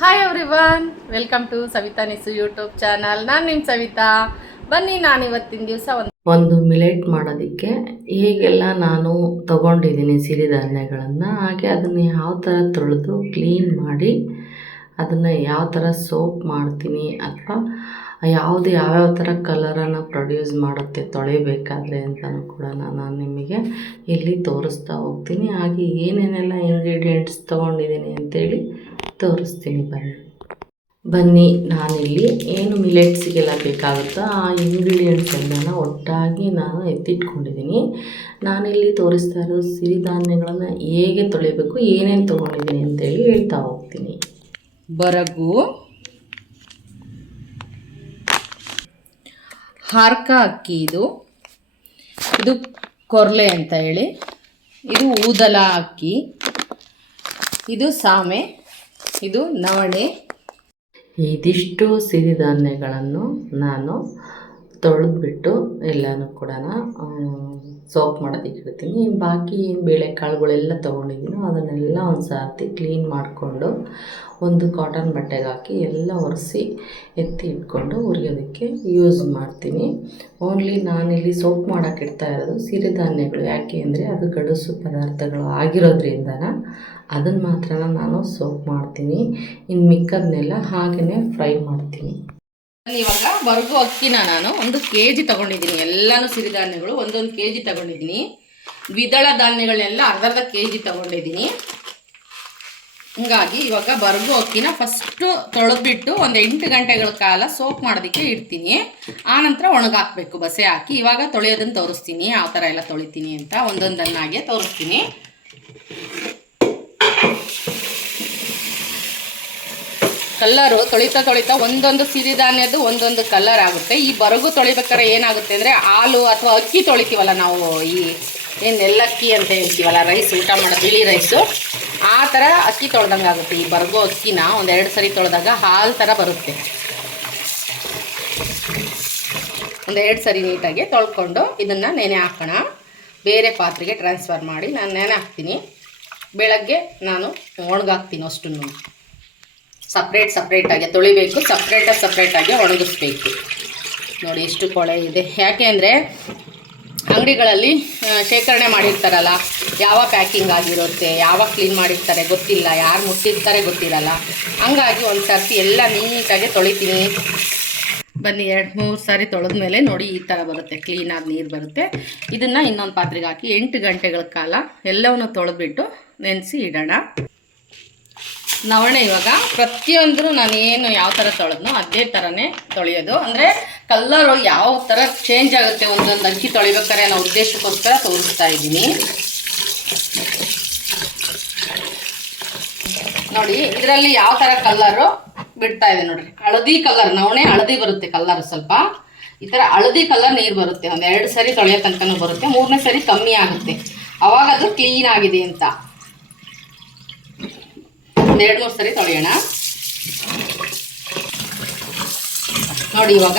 Hi everyone, welcome to Savita Nisu YouTube channel. ನಾನು ನಿಮ್ಮ ಸವಿತಾ. ಬನ್ನಿ, ನಾನು ಇವತ್ತಿನ ದಿವಸ ಒಂದು ಮಿಲೆಟ್ ಮಾಡೋದಕ್ಕೆ ಹೇಗೆಲ್ಲ ನಾನು ತಗೊಂಡಿದ್ದೀನಿ ಸಿರಿಧಾನ್ಯಗಳನ್ನು, ಹಾಗೆ ಅದನ್ನು ಯಾವ ಥರ ತೊಳೆದು ಕ್ಲೀನ್ ಮಾಡಿ ಅದನ್ನು ಯಾವ ಥರ ಸೋಪ್ ಮಾಡ್ತೀನಿ ಅಥವಾ ಯಾವ್ಯಾವ ಥರ ಕಲರನ್ನು ಪ್ರೊಡ್ಯೂಸ್ ಮಾಡುತ್ತೆ ತೊಳಿಬೇಕಾದ್ರೆ ಅಂತಲೂ ಕೂಡ ನಾನು ನಿಮಗೆ ಇಲ್ಲಿ ತೋರಿಸ್ತಾ ಹೋಗ್ತೀನಿ. ಹಾಗೆ ಏನೇನೆಲ್ಲ ಇಂಗ್ರೀಡಿಯೆಂಟ್ಸ್ ತೊಗೊಂಡಿದ್ದೀನಿ ಅಂತೇಳಿ ತೋರಿಸ್ತೀನಿ. ಬನ್ನಿ ನಾನಿಲ್ಲಿ ಏನು ಮಿಲೆಟ್ಸಿಗೆಲ್ಲ ಬೇಕಾಗುತ್ತೋ ಆ ಇಂಗ್ರೀಡಿಯೆಂಟ್ಸ್ ಎಲ್ಲನ ಒಟ್ಟಾಗಿ ನಾನು ಎತ್ತಿಟ್ಕೊಂಡಿದ್ದೀನಿ. ನಾನಿಲ್ಲಿ ತೋರಿಸ್ತಾ ಇರೋ ಸಿರಿಧಾನ್ಯಗಳನ್ನು ಹೇಗೆ ತೊಳಿಬೇಕು, ಏನೇನು ತೊಗೊಂಡಿದ್ದೀನಿ ಅಂತೇಳಿ ಹೇಳ್ತಾ ಹೋಗ್ತೀನಿ. ಬರಗು, ಹಾರ್ಕ ಅಕ್ಕಿ, ಇದು ಕೊರ್ಲೆ ಅಂತ ಹೇಳಿ, ಇದು ಊದಲ ಅಕ್ಕಿ, ಇದು ಸಾಮೆ, ಇದು ನವಣೆ. ಇದಿಷ್ಟು ಸಿರಿಧಾನ್ಯಗಳನ್ನು ನಾನು ತೊಳೆದ್ಬಿಟ್ಟು ಎಲ್ಲನೂ ಕೂಡ ಸೋಪ್ ಮಾಡೋದಕ್ಕೆ ಇಡ್ತೀನಿ. ಇನ್ನು ಬಾಕಿ ಏನು ಬೇಳೆಕಾಳುಗಳೆಲ್ಲ ತೊಗೊಂಡಿದ್ದೀನೋ ಅದನ್ನೆಲ್ಲ ಒಂದು ಸರ್ತಿ ಕ್ಲೀನ್ ಮಾಡಿಕೊಂಡು ಒಂದು ಕಾಟನ್ ಬಟ್ಟೆಗೆ ಹಾಕಿ ಎಲ್ಲ ಒರೆಸಿ ಎತ್ತಿ ಇಟ್ಕೊಂಡು ಹುರಿಯೋದಕ್ಕೆ ಯೂಸ್ ಮಾಡ್ತೀನಿ. ಓನ್ಲಿ ನಾನಿಲ್ಲಿ ಸೋಪ್ ಮಾಡೋಕ್ಕೆ ಇಡ್ತಾ ಇರೋದು ಸಿರಿಧಾನ್ಯಗಳು. ಯಾಕೆ ಅಂದರೆ ಅದು ಗಡುಸು ಪದಾರ್ಥಗಳು ಆಗಿರೋದ್ರಿಂದ ಅದನ್ನು ಮಾತ್ರ ನಾನು ಸೋಪ್ ಮಾಡ್ತೀನಿ. ಇನ್ನು ಮಿಕ್ಕದನ್ನೆಲ್ಲ ಹಾಗೆಯೇ ಫ್ರೈ ಮಾಡ್ತೀನಿ. ಇವಾಗ ಬರಗು ಅಕ್ಕಿನ ನಾನು 1 kg ತೊಗೊಂಡಿದ್ದೀನಿ. ಎಲ್ಲನೂ ಸಿರಿಧಾನ್ಯಗಳು 1 kg ತೊಗೊಂಡಿದ್ದೀನಿ. ದ್ವಿದಳ ಧಾನ್ಯಗಳನ್ನೆಲ್ಲ ಅರ್ಧ kg ತೊಗೊಂಡಿದ್ದೀನಿ. ಹೀಗಾಗಿ ಇವಾಗ ಬರಗು ಅಕ್ಕಿನ ಫಸ್ಟು ತೊಳೆದ್ಬಿಟ್ಟು ಒಂದು 8 ಗಂಟೆಗಳ ಕಾಲ ಸೋಪ್ ಮಾಡೋದಕ್ಕೆ ಇಡ್ತೀನಿ. ಆನಂತರ ಒಣಗಾಕಬೇಕು ಬಸೆ ಹಾಕಿ. ಇವಾಗ ತೊಳೆಯೋದನ್ನು ತೋರಿಸ್ತೀನಿ, ಯಾವ ಥರ ಎಲ್ಲ ತೊಳಿತೀನಿ ಅಂತ ಒಂದೊಂದನ್ನಾಗೆ ತೋರಿಸ್ತೀನಿ. ಕಲ್ಲರು ತೊಳಿತಾ ಒಂದೊಂದು ಸಿರಿಧಾನ್ಯದ್ದು ಒಂದೊಂದು ಕಲರ್ ಆಗುತ್ತೆ. ಈ ಬರಗು ತೊಳಿಬೇಕಾದ್ರೆ ಏನಾಗುತ್ತೆ ಅಂದರೆ ಹಾಲು ಅಥವಾ ಅಕ್ಕಿ ತೊಳಿತೀವಲ್ಲ ನಾವು, ಈ ಏನು ನೆಲ್ಲಕ್ಕಿ ಅಂತ ಹೇಳ್ತೀವಲ್ಲ, ರೈಸ್ ಊಟ ಮಾಡೋ ಬಿಳಿ ರೈಸು, ಆ ಥರ ಅಕ್ಕಿ ತೊಳ್ದಂಗೆ ಆಗುತ್ತೆ. ಈ ಬರಗು ಅಕ್ಕಿನ 1-2 ಸರಿ ತೊಳೆದಾಗ ಹಾಲು ಥರ ಬರುತ್ತೆ. 1-2 ಸರಿ ನೀಟಾಗಿ ತೊಳ್ಕೊಂಡು ಇದನ್ನು ನೆನೆ ಹಾಕೋಣ. ಬೇರೆ ಪಾತ್ರೆಗೆ ಟ್ರಾನ್ಸ್ಫರ್ ಮಾಡಿ ನಾನು ನೆನೆ ಹಾಕ್ತೀನಿ. ಬೆಳಗ್ಗೆ ನಾನು ಒಣಗಾಕ್ತೀನಿ. ಅಷ್ಟನ್ನು ಸಪ್ರೇಟಾಗಿ ತೊಳಿಬೇಕು, ಸಪ್ರೇಟಾಗಿ ಒಣಗಿಸ್ಬೇಕು. ನೋಡಿ ಎಷ್ಟು ಕೊಳೆ ಇದೆ. ಯಾಕೆ ಅಂದರೆ ಅಂಗಡಿಗಳಲ್ಲಿ ಶೇಖರಣೆ ಮಾಡಿರ್ತಾರಲ್ಲ, ಯಾವ ಪ್ಯಾಕಿಂಗ್ ಆಗಿರುತ್ತೆ, ಯಾವಾಗ ಕ್ಲೀನ್ ಮಾಡಿರ್ತಾರೆ ಗೊತ್ತಿಲ್ಲ, ಯಾರು ಮುಟ್ಟಿರ್ತಾರೆ ಗೊತ್ತಿರಲ್ಲ. ಹಂಗಾಗಿ ಒಂದು ಸರ್ತಿ ಎಲ್ಲ ನೀಟಾಗಿ ತೊಳಿತೀನಿ. ಬನ್ನಿ, 2-3 ಸಾರಿ ತೊಳೆದ್ಮೇಲೆ ನೋಡಿ ಈ ಥರ ಬರುತ್ತೆ, ಕ್ಲೀನಾಗಿ ನೀರು ಬರುತ್ತೆ. ಇದನ್ನು ಇನ್ನೊಂದು ಪಾತ್ರೆಗೆ ಹಾಕಿ 8 ಗಂಟೆಗಳ ಕಾಲ ಎಲ್ಲವನ್ನು ತೊಳೆದ್ಬಿಟ್ಟು ನೆನೆಸಿ ಇಡೋಣ. ನವಣೆ ಇವಾಗ ಪ್ರತಿಯೊಂದರೂ ನಾನು ಯಾವ ಥರ ತೊಳೆದ್ನೋ ಅದೇ ಥರನೇ ತೊಳೆಯೋದು. ಅಂದರೆ ಕಲ್ಲರು ಯಾವ ಥರ ಚೇಂಜ್ ಆಗುತ್ತೆ ಒಂದೊಂದು ಅಕ್ಕಿ ತೊಳಿಬೇಕಾದ್ರೆ ಅನ್ನೋ ಉದ್ದೇಶಕ್ಕೋಸ್ಕರ ತೋರಿಸ್ತಾ ಇದ್ದೀನಿ. ನೋಡಿ ಇದರಲ್ಲಿ ಯಾವ ಥರ ಕಲ್ಲರು ಬಿಡ್ತಾ ಇದೆ ನೋಡ್ರಿ. ಹಳದಿ ಕಲರ್, ನವಣೆ ಹಳದಿ ಬರುತ್ತೆ ಕಲ್ಲರ್, ಸ್ವಲ್ಪ ಈ ಥರ ಹಳದಿ ಕಲರ್ ನೀರು ಬರುತ್ತೆ. 1-2 ಸರಿ ತೊಳೆಯೋ ತನಕನೂ ಬರುತ್ತೆ. 3ನೇ ಸರಿ ಕಮ್ಮಿ ಆಗುತ್ತೆ, ಅವಾಗ ಅದು ಕ್ಲೀನ್ ಆಗಿದೆ ಅಂತ. 1-2-3 ಸರಿ ತೊಳೆಯೋಣ. ನೋಡಿ ಇವಾಗ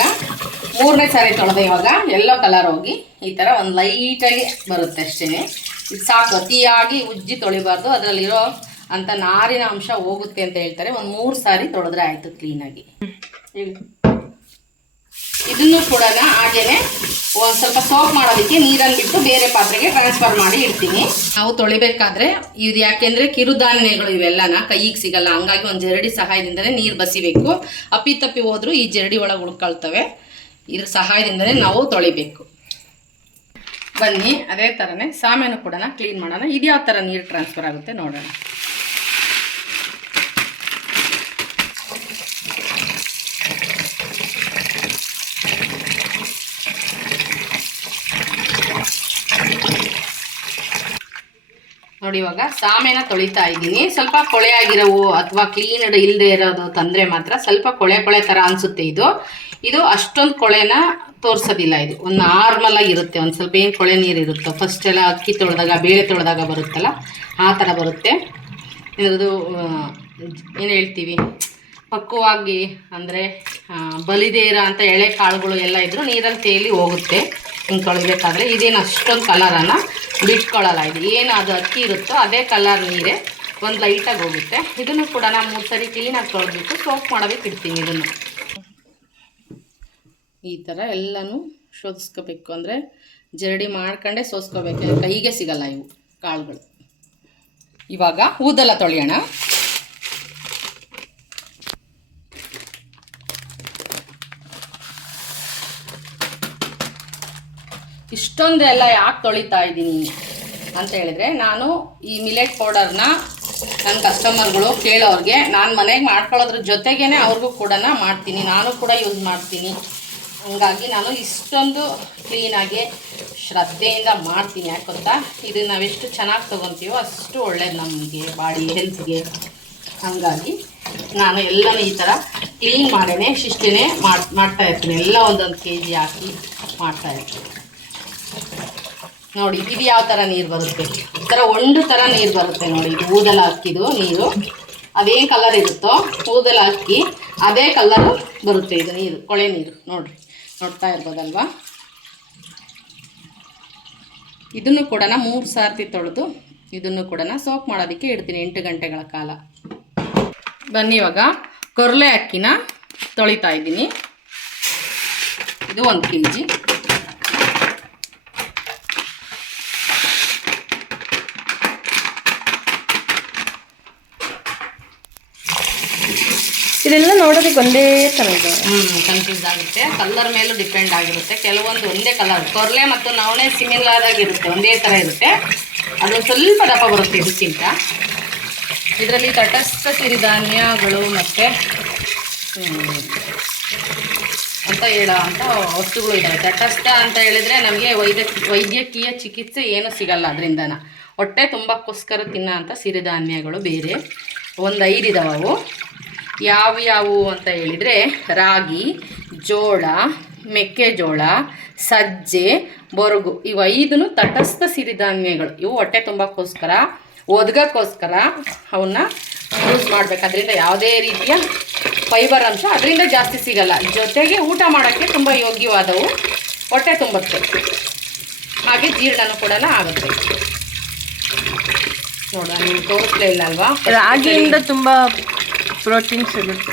3ನೇ ಸಾರಿ ತೊಳೆದೆ. ಇವಾಗ ಎಲ್ಲೋ ಕಲರ್ ಹೋಗಿ ಈ ಥರ ಒಂದು ಲೈಟಾಗಿ ಬರುತ್ತೆ ಅಷ್ಟೇ. ಇದು ಸಾಕು, ಅತಿಯಾಗಿ ಉಜ್ಜಿ ತೊಳಿಬಾರ್ದು, ಅದರಲ್ಲಿರೋ ಅಂಥ ನಾರಿನ ಅಂಶ ಹೋಗುತ್ತೆ ಅಂತ ಹೇಳ್ತಾರೆ. ಒಂದು 3 ಸಾರಿ ತೊಳೆದ್ರೆ ಆಯಿತು ಕ್ಲೀನಾಗಿ. ಇದನ್ನು ಕೂಡ ಹಾಗೇನೆ ಒಂದು ಸ್ವಲ್ಪ ಸೋಪ್ ಮಾಡೋದಕ್ಕೆ ನೀರನ್ನು ಬಿಟ್ಟು ಬೇರೆ ಪಾತ್ರೆಗೆ ಟ್ರಾನ್ಸ್ಫರ್ ಮಾಡಿ ಇಡ್ತೀನಿ. ನಾವು ತೊಳಿಬೇಕಾದ್ರೆ ಇದು ಯಾಕೆಂದರೆ ಕಿರುಧಾನ್ಯಗಳು ಇವೆಲ್ಲನ ಕೈಗೆ ಸಿಗಲ್ಲ, ಹಂಗಾಗಿ ಒಂದು ಜರಡಿ ಸಹಾಯದಿಂದಲೇ ನೀರು ಬಸಿಬೇಕು. ಅಪ್ಪಿ ಹೋದರೂ ಈ ಜರಡಿ ಒಳಗೆ ಉಳ್ಕೊಳ್ತವೆ. ಇದ್ರ ಸಹಾಯದಿಂದಲೇ ನಾವು ತೊಳಿಬೇಕು. ಬನ್ನಿ, ಅದೇ ಥರನೇ ಸಾಮೆನೂ ಕೂಡ ಕ್ಲೀನ್ ಮಾಡೋಣ. ಇದು ಯಾವ ಥರ ನೀರು ಟ್ರಾನ್ಸ್ಫರ್ ಆಗುತ್ತೆ ನೋಡೋಣ. ನೋಡಿ ಇವಾಗ ಸಾಮೆನ ತೊಳಿತಾ ಇದ್ದೀನಿ. ಸ್ವಲ್ಪ ಕೊಳೆ ಆಗಿರೋವು ಅಥವಾ ಕ್ಲೀನ್ಡ್ ಇಲ್ಲದೆ ಇರೋದು ತಂದರೆ ಮಾತ್ರ ಸ್ವಲ್ಪ ಕೊಳೆ ಥರ ಅನಿಸುತ್ತೆ. ಇದು ಅಷ್ಟೊಂದು ಕೊಳೆನ ತೋರಿಸೋದಿಲ್ಲ. ಇದು ಒಂದು ನಾರ್ಮಲ್ ಆಗಿರುತ್ತೆ. ಒಂದು ಸ್ವಲ್ಪ ಏನು ಕೊಳೆ ನೀರು ಇರುತ್ತೋ ಫಸ್ಟ್ ಎಲ್ಲ ಅಕ್ಕಿ ತೊಳೆದಾಗ, ಬೇಳೆ ತೊಳೆದಾಗ ಬರುತ್ತಲ್ಲ, ಆ ಥರ ಬರುತ್ತೆ. ಇದ್ರದ್ದು ಏನು ಹೇಳ್ತೀವಿ, ಪಕ್ವವಾಗಿ ಅಂದರೆ ಬಲಿದೇ ಇರೋ ಅಂಥ ಎಳೆ ಕಾಳುಗಳು ಎಲ್ಲ ಇದ್ದರೂ ನೀರಲ್ಲಿ ತೇಲಿ ಹೋಗುತ್ತೆ ಹಿಂಗೆ ತೊಳಿಬೇಕಾದ್ರೆ. ಇದೇನು ಅಷ್ಟೊಂದು ಕಲರನ್ನು ಬಿಟ್ಕೊಳ್ಳಲ್ಲ. ಇದು ಏನು ಅದು ಅಕ್ಕಿ ಇರುತ್ತೋ ಅದೇ ಕಲರ್ ನೀರೇ ಒಂದು ಲೈಟಾಗಿ ಹೋಗುತ್ತೆ. ಇದನ್ನು ಕೂಡ ನಾನು 3 ಸರಿ ಕ್ಲೀನಾಗಿ ತೊಳೆದ್ಬಿಟ್ಟು ಸೋಪ್ ಮಾಡೋದಕ್ಕೆ ಇಡ್ತೀನಿ. ಇದನ್ನು ಈ ಥರ ಎಲ್ಲನೂ ಶೋಧಿಸ್ಕೋಬೇಕು, ಅಂದರೆ ಜರಡಿ ಮಾಡ್ಕೊಂಡೇ ಸೋಸ್ಕೋಬೇಕು, ಕೈಗೆ ಸಿಗಲ್ಲ ಇವು ಕಾಳುಗಳು. ಇವಾಗ ಊದೆಲ್ಲ ತೊಳೆಯೋಣ. ಇಷ್ಟೊಂದು ಎಲ್ಲ ಯಾಕೆ ತೊಳಿತಾ ಇದ್ದೀನಿ ಅಂತ ಹೇಳಿದ್ರೆ, ನಾನು ಈ ಮಿಲೆಟ್ ಪೌಡರ್ನ ನನ್ನ ಕಸ್ಟಮರ್ಗಳು ಕೇಳೋರಿಗೆ ನಾನು ಮನೆಗೆ ಮಾಡ್ಕೊಳ್ಳೋದ್ರ ಜೊತೆಗೇ ಅವ್ರಿಗೂ ಕೂಡ ಮಾಡ್ತೀನಿ, ನಾನು ಕೂಡ ಯೂಸ್ ಮಾಡ್ತೀನಿ. ಹಂಗಾಗಿ ನಾನು ಇಷ್ಟೊಂದು ಕ್ಲೀನಾಗಿ ಶ್ರದ್ಧೆಯಿಂದ ಮಾಡ್ತೀನಿ. ಯಾಕೆ ಗೊತ್ತಾ, ಇದು ನಾವೆಷ್ಟು ಚೆನ್ನಾಗಿ ತೊಗೊತೀವೋ ಅಷ್ಟು ಒಳ್ಳೇದು ನಮಗೆ ಬಾಡಿ ಹೆಲ್ತ್ಗೆ. ಹಾಗಾಗಿ ನಾನು ಎಲ್ಲನೂ ಈ ಥರ ಕ್ಲೀನ್ ಮಾಡೇ ಶಿಷ್ಟೇ ಮಾಡ್ತಾಯಿರ್ತೀನಿ. ಎಲ್ಲ ಒಂದೊಂದು kg ಹಾಕಿ ಮಾಡ್ತಾಯಿರ್ತೀನಿ. ನೋಡಿ ಇದು ಯಾವ ಥರ ನೀರು ಬರುತ್ತೆ, ಈ ಥರ ಒಂದು ಥರ ನೀರು ಬರುತ್ತೆ ನೋಡಿ. ಇದು ಊದಲ ಅಕ್ಕಿದು ನೀರು, ಅದೇನು ಕಲರ್ ಇರುತ್ತೋ ಊದಲ ಅಕ್ಕಿ ಅದೇ ಕಲರು ಬರುತ್ತೆ ಇದು ನೀರು, ಕೊಳೆ ನೀರು. ನೋಡಿರಿ, ನೋಡ್ತಾ ಇರ್ಬೋದಲ್ವಾ. ಇದನ್ನು ಕೂಡ 3 ಸಾರ್ತಿ ತೊಳೆದು ಇದನ್ನು ಕೂಡ ಸೋಪ್ ಮಾಡೋದಕ್ಕೆ ಇಡ್ತೀನಿ 8 ಗಂಟೆಗಳ ಕಾಲ. ಬನ್ನಿ ಇವಾಗ ಕೊರ್ಲೆ ಅಕ್ಕಿನ ತೊಳಿತಾ ಇದ್ದೀನಿ. ಇದು 1 kg. ಇದೆಲ್ಲ ನೋಡೋದಕ್ಕೆ ಒಂದೇ ಥರ ಇದೆ. ಕನ್ಫ್ಯೂಸ್ ಆಗುತ್ತೆ, ಕಲರ್ ಮೇಲೂ ಡಿಪೆಂಡ್ ಆಗಿರುತ್ತೆ. ಕೆಲವೊಂದು ಒಂದೇ ಕಲರ್, ಕೊರ್ಲೆ ಮತ್ತು ನವಣೆ ಸಿಮಿಲರ್ ಆಗಿರುತ್ತೆ, ಒಂದೇ ಥರ ಇರುತ್ತೆ. ಅದೊಂದು ಸ್ವಲ್ಪ ದಪ್ಪ ಬರುತ್ತೆ ಇದಕ್ಕಿಂತ. ಇದರಲ್ಲಿ ತಟಸ್ಥ ಸಿರಿಧಾನ್ಯಗಳು ಮತ್ತು ಅಂತ ಹೇಳೋ ಅಂಥ ವಸ್ತುಗಳು ಇದ್ದಾವೆ. ತಟಸ್ಥ ಅಂತ ಹೇಳಿದರೆ ನಮಗೆ ವೈದ್ಯಕೀಯ ಚಿಕಿತ್ಸೆ ಏನೂ ಸಿಗಲ್ಲ ಅದರಿಂದನ. ಹೊಟ್ಟೆ ತುಂಬಕ್ಕೋಸ್ಕರ ತಿನ್ನೋ ಅಂಥ ಸಿರಿಧಾನ್ಯಗಳು ಬೇರೆ ಒಂದು 5 ಇದಾವೆ. ಅವು ಯಾವ್ಯಾವು ಅಂತ ಹೇಳಿದರೆ ರಾಗಿ, ಜೋಳ, ಮೆಕ್ಕೆಜೋಳ, ಸಜ್ಜೆ, ಬೊರಗು. ಇವು 5 ತಟಸ್ಥ ಸಿರಿಧಾನ್ಯಗಳು. ಇವು ಹೊಟ್ಟೆ ತುಂಬಕ್ಕೋಸ್ಕರ, ಒದಗಕ್ಕೋಸ್ಕರ ಅವನ್ನ ಯೂಸ್ ಮಾಡಬೇಕು. ಅದರಿಂದ ಯಾವುದೇ ರೀತಿಯ ಫೈಬರ್ ಅಂಶ ಅದರಿಂದ ಜಾಸ್ತಿ ಸಿಗಲ್ಲ. ಜೊತೆಗೆ ಊಟ ಮಾಡೋಕ್ಕೆ ತುಂಬ ಯೋಗ್ಯವಾದವು, ಹೊಟ್ಟೆ ತುಂಬುತ್ತೆ, ಹಾಗೆ ಜೀರ್ಣನೂ ಕೂಡ ಆಗುತ್ತೆ. ನೋಡ, ನೀವು ತೋರಿಸ್ಲೇ ಇಲ್ಲ ಅಲ್ವಾ, ರಾಗಿಯಿಂದ ತುಂಬ ಪ್ರೋಟೀನ್ ಸಿಗುತ್ತೆ,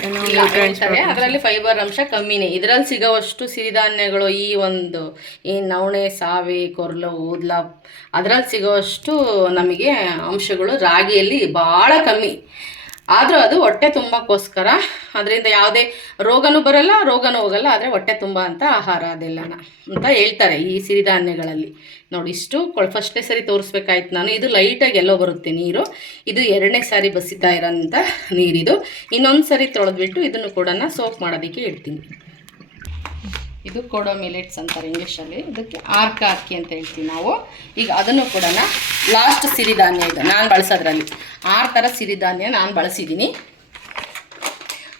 ಅದರಲ್ಲಿ ಫೈಬರ್ ಅಂಶ ಕಮ್ಮಿನೇ. ಇದರಲ್ಲಿ ಸಿಗೋವಷ್ಟು ಸಿರಿಧಾನ್ಯಗಳು ಈ ನವಣೆ, ಸಾವೆ, ಕೊರ್ಲು, ಊದ್ಲ ಅದರಲ್ಲಿ ಸಿಗೋವಷ್ಟು ನಮಗೆ ಅಂಶಗಳು ರಾಗಿಯಲ್ಲಿ ಭಾಳ ಕಮ್ಮಿ. ಆದರೂ ಅದು ಹೊಟ್ಟೆ ತುಂಬಕ್ಕೋಸ್ಕರ, ಅದರಿಂದ ಯಾವುದೇ ರೋಗನೂ ಬರಲ್ಲ, ರೋಗನೂ ಹೋಗಲ್ಲ. ಆದರೆ ಹೊಟ್ಟೆ ತುಂಬ ಅಂತ ಆಹಾರ ಅದೆಲ್ಲನ ಅಂತ ಹೇಳ್ತಾರೆ ಈ ಸಿರಿಧಾನ್ಯಗಳಲ್ಲಿ. ನೋಡಿ, ಇಷ್ಟು ಫಸ್ಟ್ನೇ ಸರಿ ತೋರಿಸ್ಬೇಕಾಯ್ತು ನಾನು. ಇದು ಲೈಟಾಗಿ ಎಲ್ಲೋ ಬರುತ್ತೆ ನೀರು. ಇದು 2ನೇ ಸಾರಿ ಬಸಿತಾ ಇರೋಂಥ ನೀರಿದು. ಇನ್ನೊಂದು ಸರಿ ತೊಳೆದ್ಬಿಟ್ಟು ಇದನ್ನು ಕೂಡ ಸೋಪ್ ಮಾಡೋದಕ್ಕೆ ಇಡ್ತೀನಿ. ಇದು ಕೊಡೋ ಮಿಲೆಟ್ಸ್ ಅಂತಾರೆ ಇಂಗ್ಲೀಷಲ್ಲಿ. ಇದಕ್ಕೆ ಆರ್ಕ ಅಕ್ಕಿ ಅಂತ ಹೇಳ್ತೀವಿ ನಾವು. ಈಗ ಅದನ್ನು ಕೂಡ ಲಾಸ್ಟ್ ಸಿರಿಧಾನ್ಯ ಇದು ನಾನು ಬಳಸೋದ್ರಲ್ಲಿ 6 ಥರ ಸಿರಿಧಾನ್ಯ ನಾನು ಬಳಸಿದ್ದೀನಿ.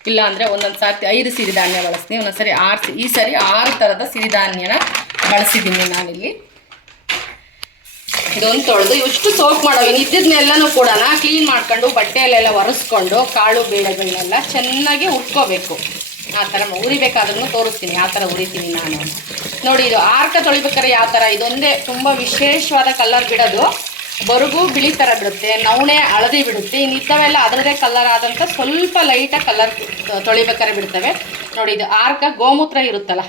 ಇಲ್ಲ ಅಂದರೆ ಒಂದೊಂದು ಸಾರಿ 5 ಸಿರಿಧಾನ್ಯ ಬಳಸ್ತೀನಿ, ಒಂದೊಂದು ಸರಿ 6. ಈ ಸರಿ 6 ಥರದ ಸಿರಿಧಾನ್ಯನ ಬಳಸಿದ್ದೀನಿ ನಾನಿಲ್ಲಿ. ಇದೊಂದು ತೊಳೆದು ಇಷ್ಟು ಸೋಪ್ ಮಾಡೋವಿ. ಇದ್ದಿದ್ದನ್ನೆಲ್ಲನೂ ಕೂಡ ಕ್ಲೀನ್ ಮಾಡ್ಕೊಂಡು ಬಟ್ಟೆಯಲ್ಲೆಲ್ಲ ಒರೆಸ್ಕೊಂಡು ಕಾಳು ಬೇಳೆಗಳನ್ನೆಲ್ಲ ಚೆನ್ನಾಗಿ ಉಟ್ಕೋಬೇಕು. ಆ ಥರ ಉರಿಬೇಕಾದ್ರೂ ತೋರಿಸ್ತೀನಿ, ಆ ಥರ ಉರಿತೀನಿ ನಾನು. ನೋಡಿ, ಇದು ಆರ್ಕ ತೊಳಿಬೇಕಾದ್ರೆ ಯಾವ ಥರ, ಇದೊಂದೇ ತುಂಬ ವಿಶೇಷವಾದ ಕಲರ್ ಬಿಡೋದು. ಬರುಗು ಬಿಳಿ ಥರ ಬಿಡುತ್ತೆ, ನವಣೆ ಹಳದಿ ಬಿಡುತ್ತೆ. ಇನ್ನಿದ್ದವೆಲ್ಲ ಅದರದೇ ಕಲರ್ ಆದಂಥ ಸ್ವಲ್ಪ ಲೈಟಾಗಿ ಕಲರ್ ತೊಳಿಬೇಕಾದ್ರೆ ಬಿಡ್ತವೆ. ನೋಡಿ, ಇದು ಆರ್ಕ ಗೋಮೂತ್ರ ಇರುತ್ತಲ್ಲ,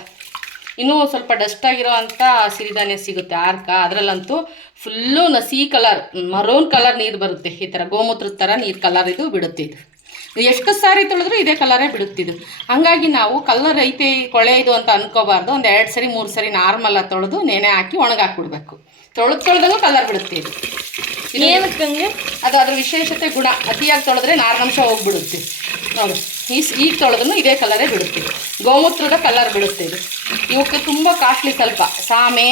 ಇನ್ನೂ ಸ್ವಲ್ಪ ಡಸ್ಟಾಗಿರೋ ಅಂಥ ಸಿರಿಧಾನ್ಯ ಸಿಗುತ್ತೆ ಆರ್ಕ. ಅದರಲ್ಲಂತೂ ಫುಲ್ಲು ನಸಿ ಕಲರ್, ಮರೂನ್ ಕಲರ್ ನೀರು ಬರುತ್ತೆ. ಈ ಥರ ಗೋಮೂತ್ರದ ಥರ ನೀರು ಕಲರ್ ಇದು ಬಿಡುತ್ತೆ. ಇದು ಎಷ್ಟು ಸಾರಿ ತೊಳೆದ್ರೂ ಇದೇ ಕಲರೇ ಬಿಡುತ್ತಿದ್ದು. ಹಾಗಾಗಿ ನಾವು ಕಲರ್ ಐತೆ ಕೊಳೆ ಇದು ಅಂತ ಅನ್ಕೋಬಾರ್ದು. ಒಂದು 2 ಸರಿ 3 ಸರಿ ನಾರ್ಮಲಾಗಿ ತೊಳೆದು ನೆನೆ ಹಾಕಿ ಒಣಗಾಕ್ಬಿಡ್ಬೇಕು. ತೊಳೆದಂಗೂ ಕಲರ್ ಬಿಡುತ್ತೆ ಇದು. ಏನಕ್ಕಂಗೆ ಅದು ಅದ್ರ ವಿಶೇಷತೆ ಗುಣ. ಅತಿಯಾಗಿ ತೊಳೆದ್ರೆ ನಾರಿನಂಶ ಹೋಗ್ಬಿಡುತ್ತೆ. ನೋಡಿ, ಈಗ ತೊಳೆದ್ರೂ ಇದೇ ಕಲರೇ ಬಿಡುತ್ತೆ, ಗೋಮೂತ್ರದ ಕಲರ್ ಬಿಡುತ್ತೆ ಇದು. ಇವಕ್ಕೆ ತುಂಬ ಕಾಸ್ಟ್ಲಿ. ಸ್ವಲ್ಪ ಸಾಮೆ,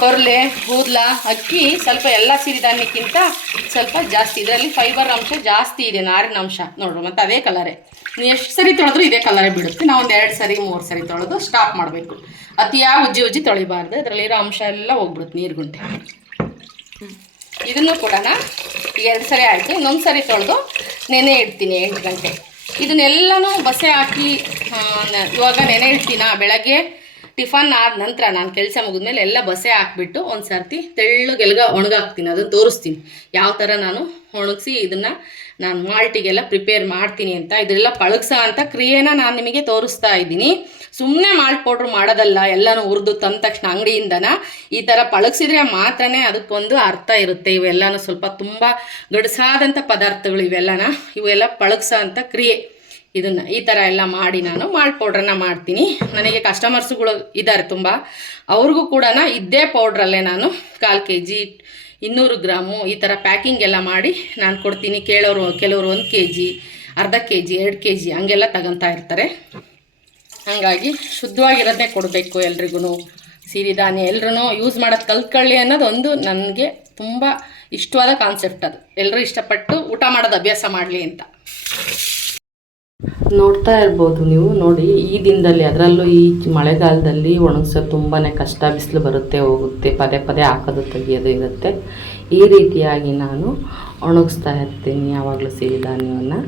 ಕೊರ್ಲೆ, ಕೂದಲ, ಅಕ್ಕಿ ಸ್ವಲ್ಪ ಎಲ್ಲ ಸಿರಿಧಾನ್ಯಕ್ಕಿಂತ ಸ್ವಲ್ಪ ಜಾಸ್ತಿ. ಇದರಲ್ಲಿ ಫೈಬರ್ ಅಂಶ ಜಾಸ್ತಿ ಇದೆ, ನಾರಿನ ಅಂಶ ನೋಡ್ರಿ. ಮತ್ತು ಅದೇ ಕಲರೇ, ನೀವು ಎಷ್ಟು ಸರಿ ತೊಳೆದ್ರೂ ಇದೇ ಕಲರೇ ಬಿಡುತ್ತೆ. ನಾವು ಒಂದು 2 ಸರಿ 3 ಸರಿ ತೊಳೆದು ಸ್ಟಾಪ್ ಮಾಡಬೇಕು. ಅತಿಯಾಗಿ ಉಜ್ಜಿ ತೊಳಿಬಾರ್ದು, ಇದರಲ್ಲಿರೋ ಅಂಶ ಎಲ್ಲ ಹೋಗ್ಬಿಡುತ್ತೆ ನೀರುಗುಂಟೆ. ಇದನ್ನು ಕೂಡ 2 ಸರಿ ಆಯಿತು. ಇನ್ನೊಂದು ಸರಿ ತೊಳೆದು ನೆನೆ ಇಡ್ತೀನಿ 8 ಗಂಟೆ. ಇದನ್ನೆಲ್ಲನೂ ಬಸೆ ಹಾಕಿ ಇವಾಗ ನೆನೆ ಇಡ್ತೀನ. ಬೆಳಗ್ಗೆ ಟಿಫನ್ ಆದ ನಂತರ ನಾನು ಕೆಲಸ ಮುಗಿದ್ಮೇಲೆ ಎಲ್ಲ ಬಸೆ ಹಾಕ್ಬಿಟ್ಟು ಒಂದು ಸರ್ತಿ ತೆಳ್ಳಗೆಲ್ಗ ಒಣಗಾಕ್ತೀನಿ, ಅದನ್ನು ತೋರಿಸ್ತೀನಿ ಯಾವ ಥರ ನಾನು ಒಣಗಿಸಿ ಇದನ್ನು ನಾನು ಮಾಲ್ಟಿಗೆಲ್ಲ ಪ್ರಿಪೇರ್ ಮಾಡ್ತೀನಿ ಅಂತ. ಇದೆಲ್ಲ ಪಳಗ್ಸೋ ಅಂತ ಕ್ರಿಯೆನ ನಾನು ನಿಮಗೆ ತೋರಿಸ್ತಾ ಇದ್ದೀನಿ. ಸುಮ್ಮನೆ ಮಾಲ್ಟ್ ಪೌಡ್ರ್ ಮಾಡೋದಲ್ಲ, ಎಲ್ಲನೂ ಹುರಿದು ತಂದ ತಕ್ಷಣ ಅಂಗಡಿಯಿಂದನ ಈ ಥರ ಪಳಗಿಸಿದ್ರೆ ಮಾತ್ರನೇ ಅದಕ್ಕೊಂದು ಅರ್ಥ ಇರುತ್ತೆ. ಇವೆಲ್ಲನೂ ಸ್ವಲ್ಪ ತುಂಬ ಗಡ್ಸಾದಂಥ ಪದಾರ್ಥಗಳು ಇವೆಲ್ಲ ಪಳಗ್ಸೋ ಅಂಥ ಕ್ರಿಯೆ. ಇದನ್ನು ಈ ಥರ ಎಲ್ಲ ಮಾಡಿ ನಾನು ಮಾಲ್ಟ್ ಪೌಡ್ರನ್ನ ಮಾಡ್ತೀನಿ. ನನಗೆ ಕಸ್ಟಮರ್ಸ್ಗಳು ಇದ್ದಾರೆ ತುಂಬ, ಅವ್ರಿಗೂ ಕೂಡ ಇದ್ದೇ ಪೌಡ್ರಲ್ಲೇ ನಾನು 1/4 kg 200 ಗ್ರಾಮು ಈ ಥರ ಪ್ಯಾಕಿಂಗ್ ಎಲ್ಲ ಮಾಡಿ ನಾನು ಕೊಡ್ತೀನಿ. ಕೆಲವರು 1 kg, ಅರ್ಧ kg, 2 kg ಹಂಗೆಲ್ಲ ತಗೊತಾ ಇರ್ತಾರೆ. ಹಾಗಾಗಿ ಶುದ್ಧವಾಗಿರೋದನ್ನೇ ಕೊಡಬೇಕು ಎಲ್ರಿಗೂ. ಸಿರಿಧಾನ್ಯ ಎಲ್ಲರೂ ಯೂಸ್ ಮಾಡೋದು ಕಲ್ತ್ಕೊಳ್ಳಿ ಅನ್ನೋದು ಒಂದು ನನಗೆ ತುಂಬ ಇಷ್ಟವಾದ ಕಾನ್ಸೆಪ್ಟ್. ಅದು ಎಲ್ಲರೂ ಇಷ್ಟಪಟ್ಟು ಊಟ ಮಾಡೋದು ಅಭ್ಯಾಸ ಮಾಡಲಿ ಅಂತ. ನೋಡ್ತಾ ಇರ್ಬೋದು ನೀವು, ನೋಡಿ ಈ ದಿನದಲ್ಲಿ, ಅದರಲ್ಲೂ ಈ ಮಳೆಗಾಲದಲ್ಲಿ ಒಣಗಿಸೋದು ತುಂಬಾ ಕಷ್ಟ. ಬಿಸಿಲು ಬರುತ್ತೆ ಹೋಗುತ್ತೆ, ಪದೇ ಪದೇ ಹಾಕೋದು ತೆಗಿಯೋದು ಇರುತ್ತೆ. ಈ ರೀತಿಯಾಗಿ ನಾನು ಒಣಗಿಸ್ತಾ ಇರ್ತೀನಿ ಯಾವಾಗಲೂ ಸಿರಿಧಾನ್ಯವನ್ನು.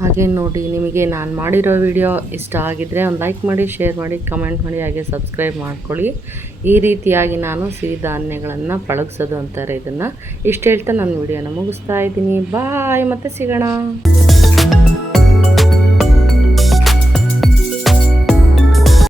ಹಾಗೆ ನೋಡಿ, ನಿಮಗೆ ನಾನು ಮಾಡಿರೋ ವಿಡಿಯೋ ಇಷ್ಟ ಆಗಿದ್ದರೆ ಒಂದು ಲೈಕ್ ಮಾಡಿ, ಶೇರ್ ಮಾಡಿ, ಕಮೆಂಟ್ ಮಾಡಿ, ಹಾಗೆ ಸಬ್ಸ್ಕ್ರೈಬ್ ಮಾಡ್ಕೊಳ್ಳಿ. ಈ ರೀತಿಯಾಗಿ ನಾನು ಸಿರಿಧಾನ್ಯಗಳನ್ನು ಪಳಗಿಸೋದು ಅಂತಾರೆ ಇದನ್ನು. ಇಷ್ಟು ಹೇಳ್ತಾ ನನ್ನ ವಿಡಿಯೋನ ಮುಗಿಸ್ತಾ ಇದ್ದೀನಿ. ಬಾಯ್, ಮತ್ತೆ ಸಿಗೋಣ.